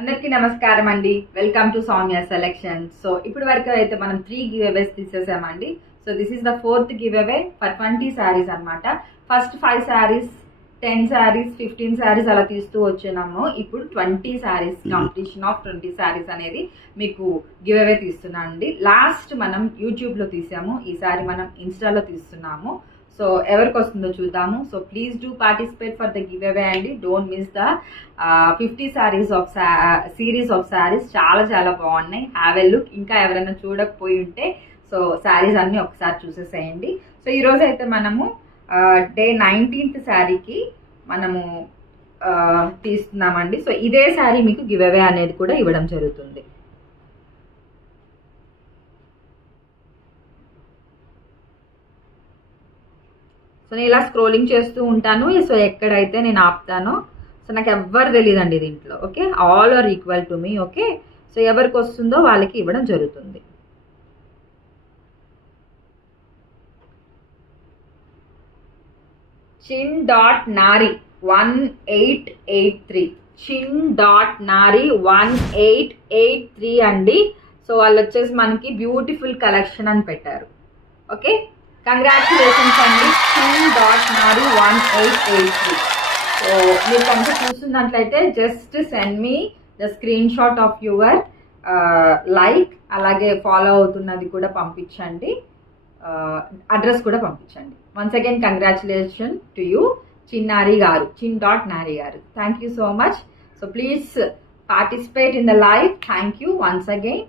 అందరికీ నమస్కారం అండి. Welcome to Soumya selection. So ఇప్పటి వరకు అయితే మనం 3 గివ్ అవేస్ తీసేసామండి. So this is the 4th giveaway for 20 saris అనమాట. ఫస్ట్ 5 శారీస్, 10 శారీస్, 15 శారీస్ అలా తీస్తూ వచ్చాము. ఇప్పుడు 20 శారీస్, కంప్లీషన్ ఆఫ్ 20 శారీస్ అనేది మీకు గివ్ అవే తీస్తున్నాను అండి. లాస్ట్ మనం యూట్యూబ్లో తీసాము, ఈసారి మనం ఇన్స్టాలో తీస్తున్నాము. సో ఎవరికి వస్తుందో చూద్దాము. So please do participate for the giveaway అండి. Don't miss the 50 saris of series of saris. చాలా చాలా బాగున్నాయి. Have a look. ఇంకా ఎవరైనా చూడకపోయి ఉంటే సో శారీస్ అన్నీ ఒకసారి చూసేసేయండి. సో ఈరోజు అయితే మనము డే 19th శారీకి మనము తీస్తున్నామండి. సో ఇదే శారీ మీకు గివ్ అవే అనేది కూడా ఇవ్వడం జరుగుతుంది. సో నేను ఇలా స్క్రోలింగ్ చేస్తూ ఉంటాను. సో ఎక్కడైతే నేను ఆపుతానో సో నాకు ఎవ్వరు తెలియదండి దీంట్లో. Okay, all are equal to me. Okay, so ఎవరికి వస్తుందో వాళ్ళకి ఇవ్వడం జరుగుతుంది. చిన్ డాట్ నారి 1883, చిన్ డాట్ నారి 1883 అండి. సో వాళ్ళు వచ్చేసి మనకి బ్యూటిఫుల్ కలెక్షన్ అని పెట్టారు. ఓకే, కంగ్రాచులేషన్స్ అండి. చిన్ డాట్ నారి 1883. సో మీరు కనుక చూస్తున్నట్లయితే just send me the screen shot of your like, అలాగే ఫాలో అవుతున్నది కూడా పంపించండి, అడ్రస్ కూడా పంపించండి. Once again congratulation to you చిన్నారి గారు, చిన్ డాట్ నారి గారు. Thank you so much. So please participate in the live. Thank you once again.